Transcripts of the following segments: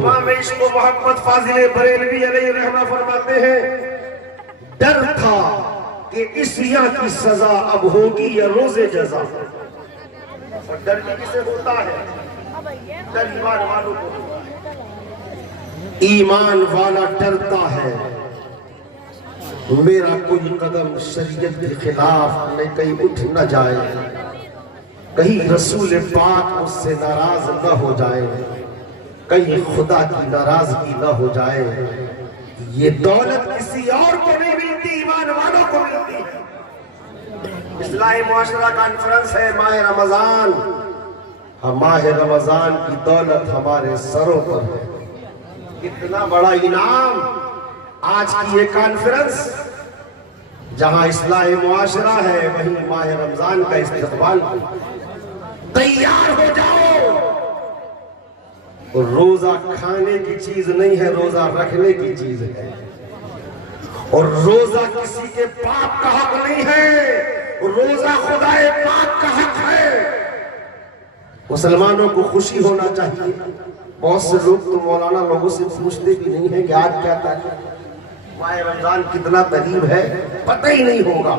امام عشق و محبت فاضل بریلوی علیہ رحمہ فرماتے ہیں ڈر تھا کہ عصیاں کی سزا اب ہوگی یا روز جزا. اور ڈر بھی کسے ہوتا ہے؟ ڈر ایمان والوں کو. ایمان والا ڈرتا ہے میرا کوئی قدم شریعت کے خلاف نہیں کہیں اٹھ نہ جائے, کہیں رسول پاک اس سے ناراض نہ ہو جائے, کہیں خدا کی ناراضگی نہ ہو جائے. یہ دولت کسی اور کو نہیں ملتی, ایمان والوں کو ملتی ہے. اصلاح معاشرہ کانفرنس ہے ماہ رمضان, ماہ رمضان کی دولت ہمارے سروں پر ہے. اتنا بڑا انعام آج کی یہ کانفرنس جہاں اصلاح معاشرہ ہے وہیں ماہ رمضان کا استقبال. تیار ہو جاؤ. روزہ کھانے کی چیز نہیں ہے, روزہ رکھنے کی چیز ہے. اور روزہ کسی کے پاک کا حق نہیں ہے, روزہ خدا پاک کا حق ہے. مسلمانوں کو خوشی ہونا چاہیے. بہت سے لوگ تو مولانا لوگوں سے پوچھتے بھی نہیں ہیں کہ آج کیا تاریخ, ماہ رمضان کتنا قریب ہے پتہ ہی نہیں ہوگا.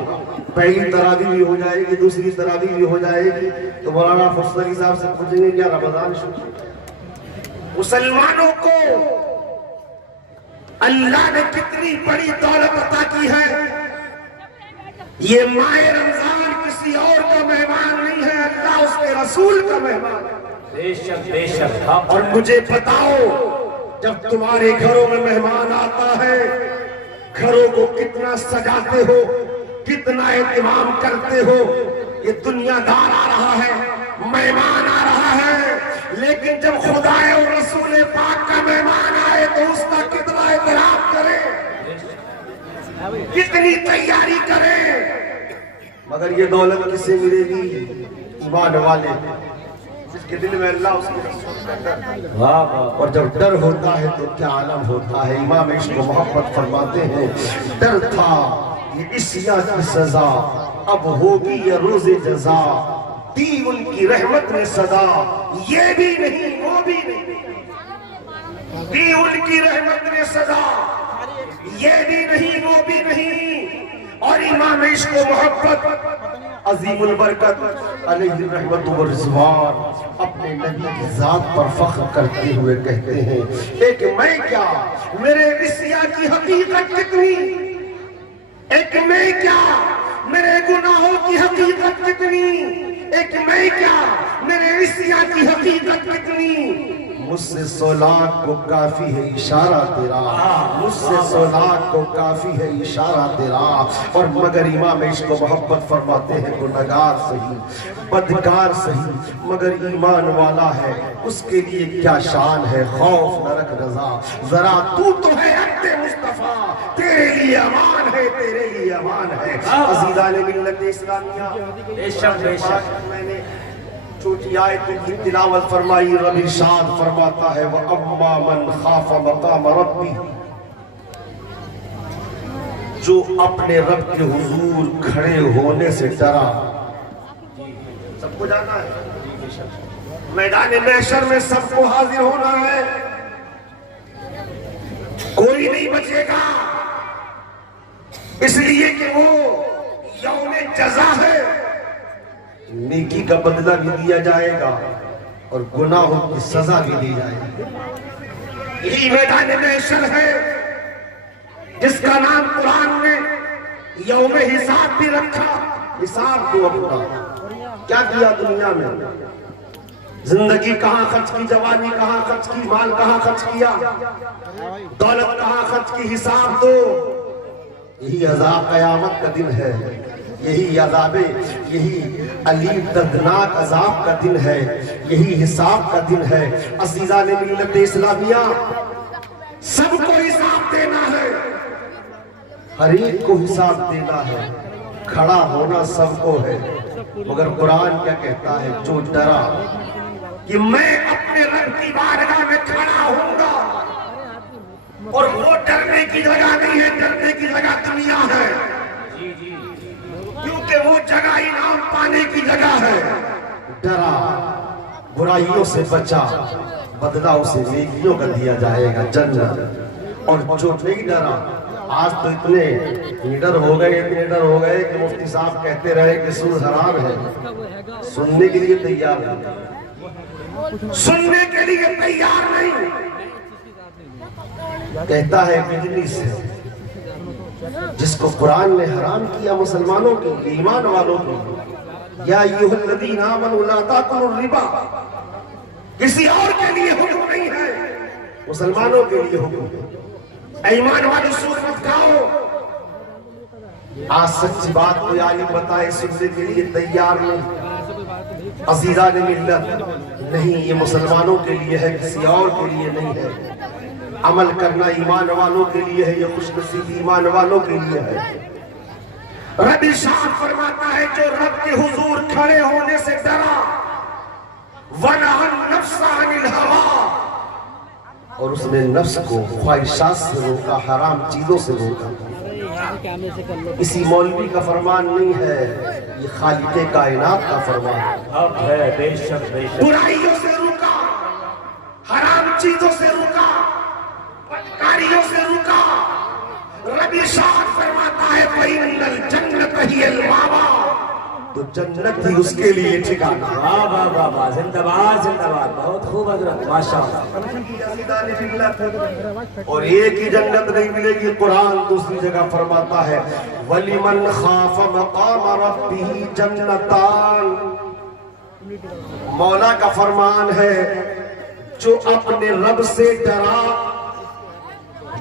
پہلی تراویح بھی ہو جائے گی, دوسری تراویح بھی ہو جائے گی تو مولانا فضل علی صاحب سے پوچھیں گے کیا رمضان شروع. مسلمانوں کو اللہ نے کتنی بڑی دولت عطا کی ہے. یہ ماہ رمضان کسی اور کا مہمان نہیں ہے, اللہ اس کے رسول کا مہمان ہے. بے شک بے شک. اور مجھے بتاؤ جب تمہارے گھروں میں مہمان آتا ہے گھروں کو کتنا سجاتے ہو, کتنا اہتمام کرتے ہو. یہ دنیا دار آ رہا ہے, مہمان آ رہا ہے, لیکن جب خدا اور رسول پاک کا مہمان آئے تو اس کا کتنا احترام کریں, کتنی تیاری کریں. مگر یہ دولت کسے ملے گی؟ ایمان والے جس کے دل میں اللہ اس کے رسول کا ڈر. اور جب ڈر ہوتا ہے تو کیا عالم ہوتا ہے. امام عشق و محبت فرماتے ہیں ڈر تھا یہ عصیاں کی سزا اب ہوگی یا روز جزا. دی ان کی رحمت نے صدا یہ بھی نہیں وہ بھی نہیں. دی ان کی رحمت نے صدا یہ بھی نہیں وہ بھی نہیں. اور امام عشق و محبت عظیم البرکت علیہ رحمت و رضوان اپنے نبی کی ذات پر فخر کرتے ہوئے کہتے ہیں ایک میں کیا میرے عصیاں کی حقیقت کتنی, ایک میں کیا میرے گناہوں کی حقیقت کتنی, ایک میں کیا میرے عصیاں کی حقیقت کتنی. مجھ سے 100 لاکھ کو کافی ہے اشارہ تیرا, مجھ سے 100 لاکھ کو کافی ہے اشارہ تیرا. اور مگر امام عشق و محبت فرماتے ہیں گنہگار سہی بدکار سہی مگر ایمان والا ہے اس کے لیے کیا شان ہے خوف نہ رکھ رضا. ذرا تو ہے عبد مصطفیٰ تیرے لیے امان ہے, تیرے لیے امان ہے. عزیزان ملت اسلامیہ بے شک بے شک. میں نے چھوٹی آیت کی تلاوت فرمائی. رب ارشاد فرماتا ہے وَأَمَّا مَنْ خَافَ مَقَامَ رَبِّهِ, جو اپنے رب کے حضور کھڑے ہونے سے ڈرا. سب کو جانا ہے میدان محشر میں, سب کو حاضر ہونا ہے, کوئی نہیں بچے گا. اس لیے کہ وہ یوم جزا ہے, نیکی کا بدلہ بھی دیا جائے گا اور گناہوں کی سزا بھی دی جائے گی. یہی میدان محشر ہے جس کا نام قرآن نے یوم حساب بھی رکھا. حساب تو اپنا کیا کیا دنیا میں, زندگی کہاں خرچ کی, جوانی کہاں خرچ کی, مال کہاں خرچ کیا, دولت کہاں خرچ کی, حساب دو. یہی عذاب قیامت کا دن ہے, یہی عذاب, یہی علیم دردناک عذاب کا دن ہے, یہی حساب کا دن ہے. عزیزان ملت اسلامیہ سب کو حساب دینا ہے, ہر ایک کو حساب دینا ہے. کھڑا ہونا سب کو ہے مگر قرآن کیا کہتا ہے جو ڈرا کہ میں اپنے رب کی بارگاہ میں کھڑا ہوں گا. اور وہ ڈرنے کی جگہ نہیں ہے, ڈرنے کی جگہ دنیا ہے, کیونکہ وہ جگہ انعام پانے کی جگہ ہے. ڈرا برائیوں سے بچا, بدلہ اسے نیکیوں کا دیا جائے گا جنت. اور جو نہیں ڈرا، آج تو اتنے ڈر ہو گئے کہ مفتی صاحب کہتے رہے کہ سود حرام ہے، سننے کے لیے تیار نہیں، سننے کے لیے تیار نہیں. کہتا ہے بجنس ہے جس کو قرآن نے حرام کیا مسلمانوں کے لیے، ایمان والوں کے لیے. یا ایھا الذین آمنوا لا تاکلوا الربا، کسی اور کے لیے حکم نہیں ہے، مسلمانوں کے لیے حکم ہے. ایمان والے سود مت کھاؤ. آج سچی بات کوئی عالم بتائے سننے کے لیے تیار نہیں. عزیزان ملت، نہیں، یہ مسلمانوں کے لیے ہے، کسی اور کے لیے نہیں ہے. عمل کرنا ایمان والوں کے لیے ہے، یہ خوش نصیب ایمان والوں کے لیے ہے. رب ارشاد فرماتا ہے جو رب کے حضور کھڑے ہونے سے ڈرا وَنَهَى النَّفْسَ عَنِ الْهَوَىٰ، اور اس نے نفس کو خواہشات سے روکا، حرام چیزوں سے روکا. اسی مولوی کا فرمان نہیں ہے، یہ خالق کائنات کا فرمان ہے. حق ہے، بے شک بے شک. برائیوں سے روکا، حرام چیزوں سے روکا، بدکاریوں سے روکا. رب ارشاد فرماتا ہے فَإِنَّ الْجَنَّةَ هِيَ الْمَأْوَىٰ، تو جنت ہی اس کے لیے ٹھکانہ. واہ واہ واہ واہ، زندہ باد زندہ باد، بہت خوب حضرت، ماشاءاللہ. اور ایک ہی جنت نہیں ملے گی. قرآن دوسری جگہ فرماتا ہے وَلِمَنْ خَافَ مَقَامَ رَبِّهِ جَنَّتَانِ، مولا کا فرمان ہے جو اپنے رب سے ڈرا،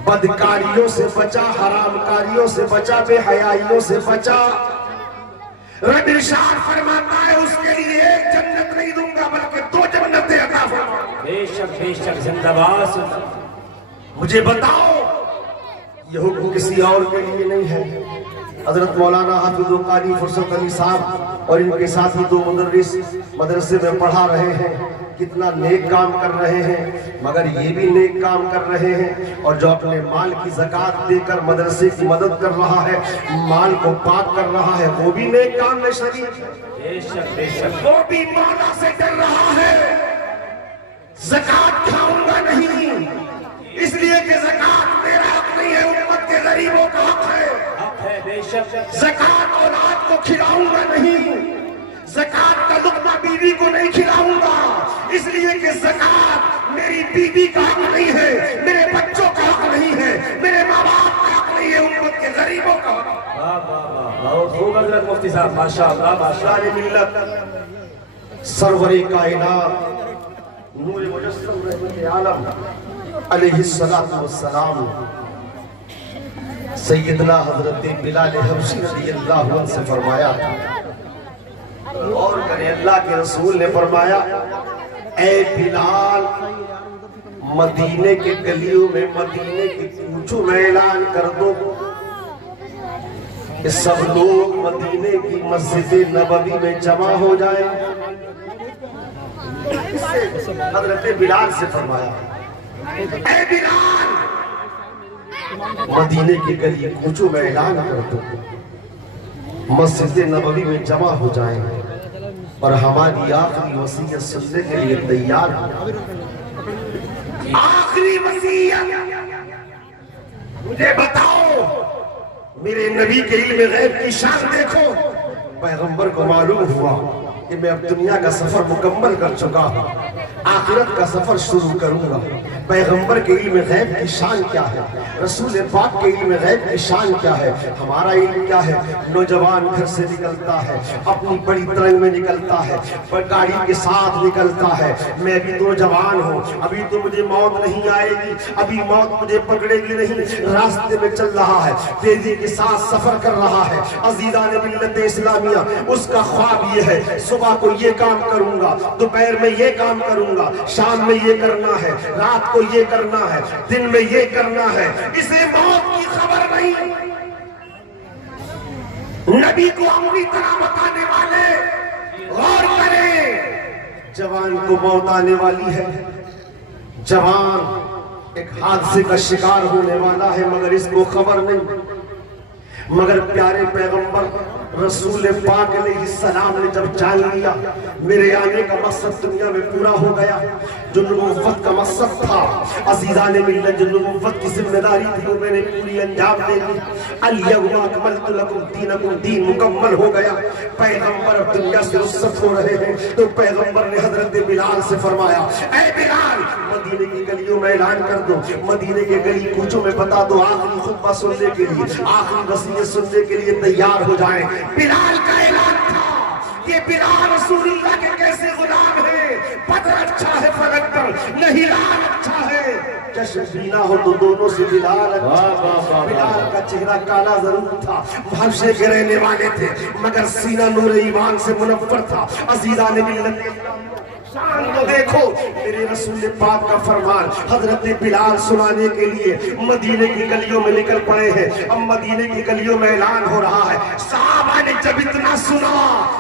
بدکاریوں سے بچا، حرام کاریوں سے بچا، بے حیائیوں سے بچا. رب ارشاد فرماتا ہے اس کے لیے ایک جنت نہیں دوں گا بلکہ 2 جنتیں عطا فرماؤں گا. بے شک زندہ باد. مجھے بتاؤ یہ حکم کسی اور کے لیے نہیں ہے. حضرت مولانا حافظ قاری فرصت علی صاحب اور ان کے ساتھی 2 مدرس مدرسے میں پڑھا رہے ہیں، کتنا نیک کام کر رہے ہیں. مگر یہ بھی نیک کام کر رہے ہیں، اور جو اپنے مال کی زکوٰۃ دے کر مدرسے کی مدد کر رہا ہے، مال کو پاک کر رہا ہے، وہ بھی نیک کام میں شریک ہے. بے شک وہ بھی مولا سے ڈر رہا ہے. زکوٰۃ کھاؤں گا نہیں، اس لیے کہ زکوٰۃ میرا حق نہیں ہے، امت کے غریبوں کا حق ہے. حق ہے، بے شک. زکوٰۃ اولاد کو کھلاؤں گا نہیں، زکوٰۃ کا لقمہ بیوی کو نہیں کھلاؤں گا، اس لیے کہ زکوٰۃ میری بیوی کا حق نہیں ہے، میرے بچوں کا حق نہیں ہے، میرے ماں باپ کا حق نہیں ہے، امت کے غریبوں کا حق. واہ واہ واہ، بہت خوب حضرت مفتی صاحب، ماشاءاللہ ماشاءاللہ. ملت سرور کائنات نور مجسم رحمت عالم علیہ السلام سیدنا حضرت بلال حبشی رضی اللہ عنہ سے فرمایا، اور کرے اللہ کے رسول نے فرمایا اے بلال، مدینے کے گلیوں میں، مدینے کے کوچوں میں اعلان کر دو کہ سب لوگ مدینے کی مسجد نبوی میں جمع ہو جائیں. حضرت بلال سے فرمایا اے بلال، مدینے کی گلی کوچوں میں اعلان کر دو، مسجد نبوی میں جمع ہو جائیں اور ہماری آخری وصیت سننے کے لیے تیار ہو. آخری وصیت مجھے بتاؤ، میرے نبی کے علم غیب کی شان دیکھو. پیغمبر کو معلوم ہوا کہ میں اب دنیا کا سفر مکمل کر چکا ہوں، آخرت کا سفر شروع کروں گا. پیغمبر کے علم غیب کی شان کیا ہے، رسول پاک کے علم غیب کی شان کیا ہے، ہمارا علم کیا ہے. نوجوان گھر سے نکلتا ہے، اپنی بڑی ترنگ میں نکلتا ہے، گاڑی کے ساتھ نکلتا ہے. میں بھی تو جوان ہوں، ابھی تو مجھے موت نہیں آئے گی، ابھی موت مجھے پکڑے گی نہیں. راستے میں چل رہا ہے، تیزی کے ساتھ سفر کر رہا ہے. عزیزان ملت اسلامیہ، اس کا خواب یہ ہے صبح کو یہ کام کروں گا، دوپہر میں یہ کام کروں گا، شام میں یہ کرنا ہے، رات کو یہ کرنا ہے، دن میں یہ کرنا ہے. اسے موت کی خبر نہیں. نبی کو اپنی طرح بتانے والے غور کریں، جوان کو موت آنے والی ہے. جوان ایک حادثے کا شکار ہونے والا ہے مگر اس کو خبر نہیں. مگر پیارے پیغمبر رسول پاک علیہ السلام نے جب جان لیا میرے آنے کا مقصد دنیا میں پورا ہو گیا، جو نبوت کا مقصد تھا عزیزان ملت، جو نبوت کی ذمہ داری تھی وہ میں نے پوری انجام دے دی۔ الیوم اکملت لکم دینکم، دین مکمل ہو گیا۔ پیغمبر اب دنیا سے رخصت ہو رہے ہیں تو پیغمبر نے حضرت بلال سے فرمایا، اے بلال مدینے کی گلیوں میں اعلان کر دو، مدینے کے گلی کوچوں میں بتا دو، آخری خطبہ سننے کے لیے، آخری وصیت سننے کے لیے تیار ہو جائیں۔ بلال کا اعلان تھا کہ بلال رسول اللہ کے کیسے غلام ہیں، بدر اچھا ہے فلک پر، نہیں لال اچھا ہے، چشم بینا ہو تو دونوں سے بلال اچھا۔ بلال کا چہرہ کالا ضرور تھا، حبشے کے رہنے والے تھے، مگر سینہ نور ایمان سے منور تھا۔ عزیزان ملت شان کو دیکھو، میرے رسول پاک کا فرمان حضرت بلال سنانے کے لیے مدینے کی گلیوں میں نکل پڑے ہیں۔ اب مدینے کی گلیوں میں اعلان ہو رہا ہے۔ صحابہ نے جب اتنا سنا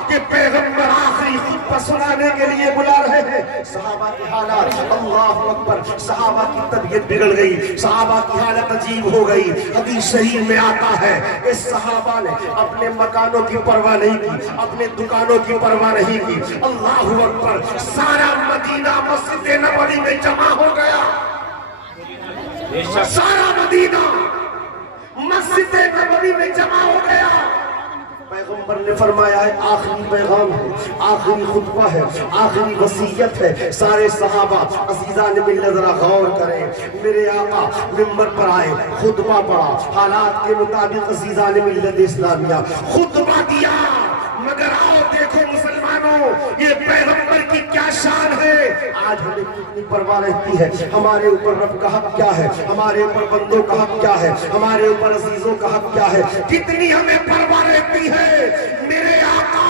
کہ پیغمبر آخری خطبہ سنانے کے لیے بلا رہے ہیں، صحابہ کی حالات، اللہ اکبر، صحابہ کی طبیعت بگڑ گئی، صحابہ کی حالت عجیب ہو گئی۔ حدیث شریف میں آتا ہے کہ صحابہ نے اپنے مکانوں کی پرواہ نہیں کی، اپنے دکانوں کی پرواہ نہیں کی، اللہ اکبر، سارا مدینہ مسجد نبوی میں جمع ہو گیا، سارا مدینہ مسجد نبوی میں جمع ہو گیا۔ پیغمبر نے فرمایا ہے آخری پیغام ہے، آخری خطبہ ہے، آخری وصیت ہے۔ سارے صحابہ عزیزان ملت ذرا غور کریں، میرے آقا منبر پر آئے، خطبہ پڑھا، حالات کے مطابق عزیزان ملت اسلامیہ خطبہ دیا۔ مگر آؤ دیکھو مسلمانوں، یہ پیغمبر کی کیا شان ہے۔ آج ہمیں کتنی پرواہ رہتی ہے، ہمارے اوپر رب کا حق کیا ہے، ہمارے اوپر بندوں کا حق کیا ہے، ہمارے اوپر عزیزوں کا حق کیا ہے، کتنی ہمیں پرواہ رہتی ہے۔ میرے آقا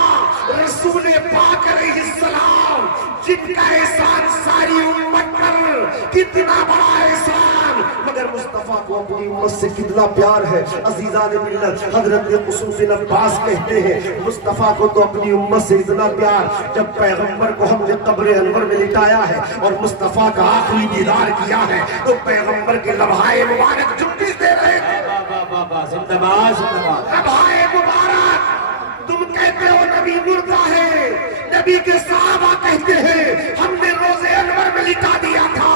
رسول پاک علیہ السلام جن کا احسان ساری امت پر، کتنا بڑا احسان، مگر مصطفیٰ کو اپنی امت سے کتنا پیار ہے۔ عزیزان ملت حضرت قصص بن عباس کہتے ہیں مصطفیٰ کو تو اپنی امت سے اتنا پیار، جب پیغمبر کو ہم نے قبر انور میں لٹایا ہے اور مصطفیٰ کا آخری دیدار کیا ہے تو پیغمبر کے لمحۂ مبارک جھمٹی دے رہے ہیں۔ زندہ باد زندہ باد۔ لمحۂ مبارک، تم کہتے ہو نبی مردہ ہے، نبی کے صحابہ کہتے ہیں ہم نے روز انور میں لٹا دیا تھا،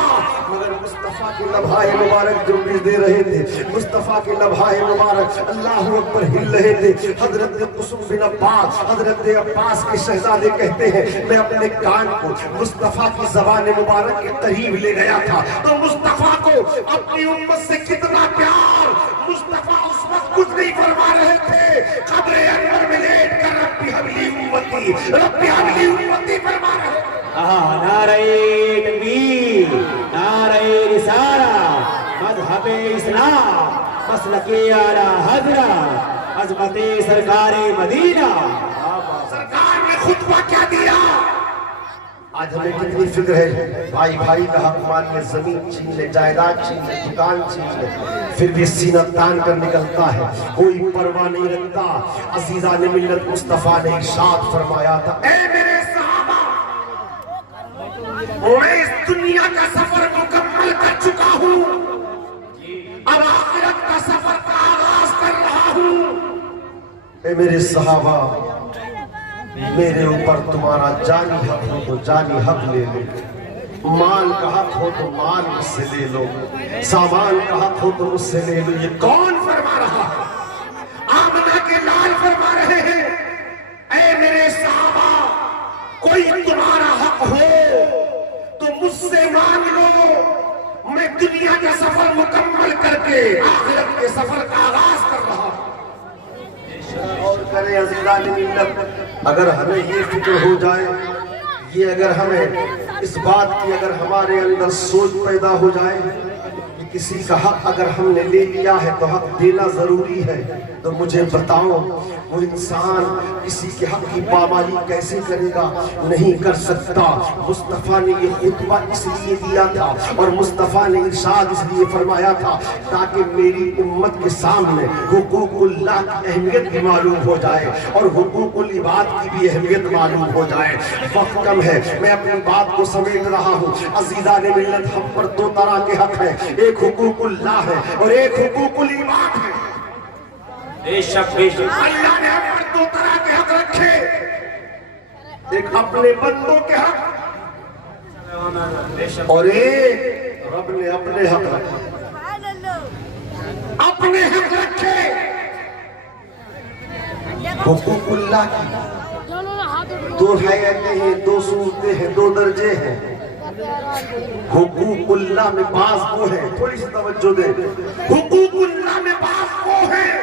مگر مصطفیٰ کے لمحۂ مبارک جھمٹی دے رہے تھے، مصطفیٰ کے لمحۂ مبارک اللہ اکبر ہل رہے تھے۔ حضرت قصص بن عباس، حضرت عباس کے شہزادے کہتے ہیں میں اپنے کان کو مصطفیٰ کی زبان مبارک کے قریب لے گیا تھا تو مصطفیٰ کو اپنی امت سے کتنا پیار۔ مصطفیٰ اس وقت کچھ نہیں فرما رہے تھے، قبر انور میں لیٹ کر ربی حبلی امتی، ربی حبلی امتی فرما رہے تھے۔ نعرہ تکبیر، نعرہ رسالہ، مذہب اسلام، مسلک اعلیٰ حضرت، عظمت سرکار مدینہ۔ سرکار نے خطبہ کیا دیا؟ آج ہمیں کتنی فکر ہے، بھائی بھائی کا حق مان لے، زمین چھین لے، جائیداد چھین لے، دکان چھین لے، پھر بھی سینہ تان کر نکلتا ہے، کوئی پرواہ نہیں رکھتا۔ عزیزان ملت مصطفیٰ نے ارشاد فرمایا تھا، اے میرے صحابہ، میں اس دنیا کا سفر مکمل کر چکا ہوں، اب آخرت کا سفر کا آغاز کر رہا ہوں۔ اے میرے صحابہ، میرے اوپر تمہارا جانی حق ہو تو جانی حق لے لو، مال کا حق ہو تو مال مجھ سے لے لو، سامان کا حق ہو تو مجھ سے لے لو۔ یہ کون فرما رہا ہے؟ آمنہ کے لال فرما رہے ہیں، اے میرے صحابہ، کوئی تمہارا حق ہو تو مجھ سے مانگ لو، میں دنیا کا سفر مکمل کر کے آخرت کے سفر کا آغاز کر رہا ہوں۔ اور کریں عزیزان ملت، اگر ہمیں یہ فکر ہو جائے، یہ اگر ہمیں اس بات کی اگر ہمارے اندر سوچ پیدا ہو جائے کہ کسی کا حق اگر ہم نے لے لیا ہے تو حق دینا ضروری ہے، تو مجھے بتاؤ وہ انسان کسی کے حق کی پامالی کیسے کرے گا؟ نہیں کر سکتا۔ مصطفیٰ نے یہ خطبہ اس لیے دیا تھا اور مصطفیٰ نے ارشاد اس لیے فرمایا تھا تاکہ میری امت کے سامنے حقوق اللہ کی اہمیت بھی معلوم ہو جائے اور حقوق العباد کی بھی اہمیت معلوم ہو جائے۔ وقت کم ہے، میں اپنی بات کو سمیٹ رہا ہوں۔ عزیزان ملت، ہم پر دو طرح کے حق ہیں، ایک حقوق اللہ ہے اور ایک حقوق العباد ہے۔ بے شک بے شک اللہ نے ہم پر دو طرح کے حق رکھے، ایک اپنے بندوں کے حق بے شک اور ایک رب نے اپنے حق رکھے، اپنے حق رکھے حقوق اللہ کی دو حیاتیں ہیں، دو صورتیں ہیں، دو درجے ہیں۔ حقوق اللہ میں بعض وہ ہیں، تھوڑی سی توجہ دیں، حقوق اللہ میں بعض وہ ہیں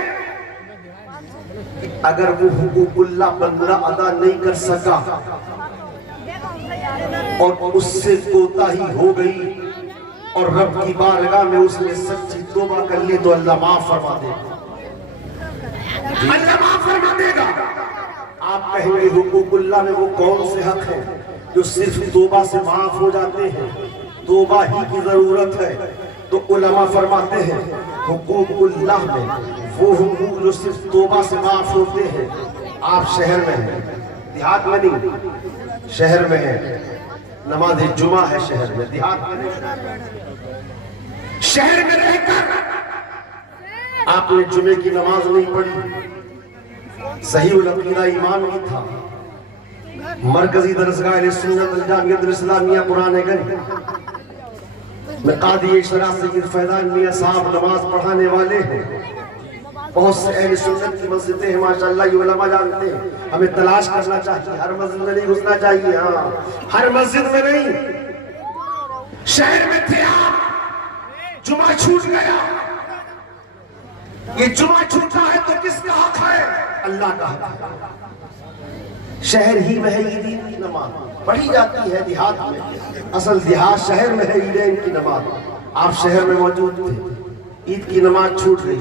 اگر وہ حقوق اللہ بندہ ادا نہیں کر سکا اور اس سے کوتاہی ہو گئی اور رب کی بارگاہ میں اس نے سچی توبہ کر لی تو اللہ معاف فرما دے گا، اللہ معاف فرما دے گا۔ آپ کہیں گے حقوق اللہ میں وہ کون سے حق ہیں جو صرف توبہ سے معاف ہو جاتے ہیں، توبہ ہی کی ضرورت ہے؟ تو علماء فرماتے ہیں حقوق اللہ میں وہ حقوق جو صرف توبہ سے معاف ہوتے ہیں۔ آپ شہر میں ہیں، دیہات میں نہیں، شہر میں ہیں، نماز جمعہ ہے شہر میں، دیہات میں نہیں، شہر میں رہ کر آپ نے جمعے کی نماز نہیں پڑھی، صحیح العقیدہ ایمان نہیں تھا، مرکزی درسگاہ اہل سنت الجامعہ الاسلامیہ پرانے گنج میں قاضی شرع سید فیضان میاں صاحب نماز پڑھانے والے ہیں، بہت سے اہل سنت کی مسجدیں ہیں ماشاءاللہ، یہ علماء جانتے ہیں، ہمیں تلاش کرنا چاہیے، ہر مسجد میں نہیں گھسنا چاہیے، ہاں ہر مسجد میں نہیں۔ شہر میں تھے آپ، جمعہ چھوٹ گیا، یہ جمعہ چھوٹا ہے تو کس کا حق ہے؟ اللہ کا حق ہے۔ شہر ہی میں ہے عیدین کی نماز پڑھی جاتی ہے، دیہات میں، اصل دیہات شہر میں ہے عیدین کی نماز، آپ شہر میں موجود تھے، عید کی نماز چھوٹ گئی،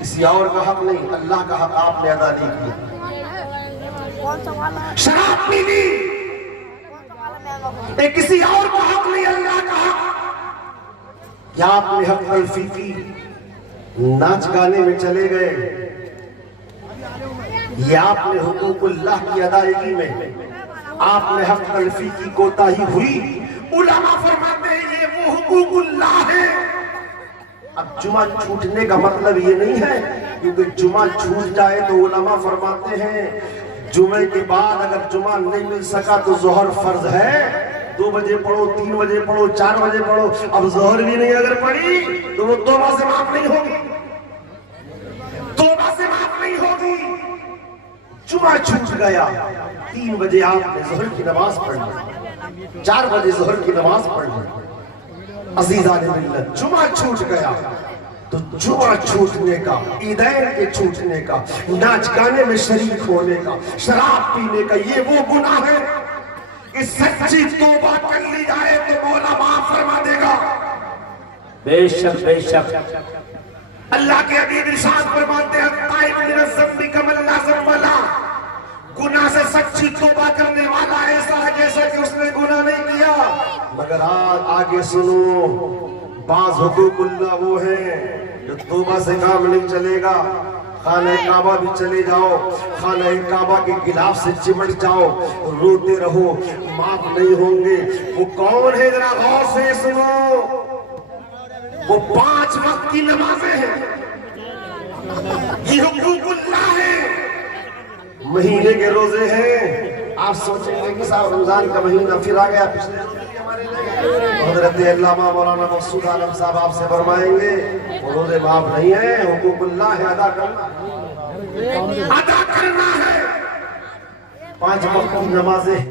کسی اور کا حق نہیں، اللہ کا حق آپ نے ادا نہیں کیا۔ شراب پی لی، یہ کسی اور کا حق نہیں، اللہ کا حق۔ کیا آپ نے حق تلفی کی؟ ناچ گانے میں چلے گئے، یہ آپ نے حقوق اللہ کی ادائیگی میں آپ نے حق تلفی کی کوتاہی ہوئی۔ علماء فرماتے ہیں یہ وہ حقوق اللہ ہے۔ اب جمعہ چھوٹنے کا مطلب یہ نہیں ہے کیونکہ جمعہ چھوٹ جائے تو علماء فرماتے ہیں جمعے کے بعد اگر جمعہ نہیں مل سکا تو ظہر فرض ہے، 2 بجے پڑھو، 3 بجے پڑھو، 4 بجے پڑھو، اب ظہر بھی نہیں اگر پڑھی تو وہ توبہ سے معاف نہیں ہوگی، توبہ سے معاف نہیں ہوگی۔ جمعہ چھوٹ گیا، 3 بجے آپ نے ظہر کی نماز پڑھ لی، 4 بجے ظہر کی نماز پڑھ لی، عزیزان ملت جمعہ چھوٹ گیا تو جمعہ چھوٹنے کا، عیدین کے چھوٹنے کا، ناچ گانے میں شریک ہونے کا، شراب پینے کا، یہ وہ گناہ ہے کہ سچی توبہ کر لی جائے تو مولا معاف فرما دے گا۔ بے شک بے شک اللہ کے حبیب ارشاد فرماتے ہیں تائب من الذنب کمن لا ذنب لہ، گناہ سے سچی توبہ کرنے والا ایسا ہے جیسا کہ اس نے گناہ نہیں کیا۔ مگر آگے سنو، بعض حقوق اللہ وہ ہیں جو توبہ سے کام نہیں چلے گا، خانہ کعبہ بھی چلے جاؤ، خانہ کعبہ کے غلاف سے چمٹ جاؤ، روتے رہو، معاف نہیں ہوں گے۔ وہ کون ہے ذرا غور سے سنو، وہ 5 وقت کی نمازیں ہیں، یہ حقوق اللہ ہے، مہینے کے روزے ہیں۔ آپ سوچیں گے کہ صاحب رمضان کا مہینہ پھر آ گیا، پچھلے روزے بھی ہمارے لئے حضرت علامہ مولانا مقصود عالم صاحب آپ سے فرمائیں گے وہ روزے معاف نہیں ہیں، حقوق اللہ ہے، ادا کرنا ہے، 5 وقت کی نمازیں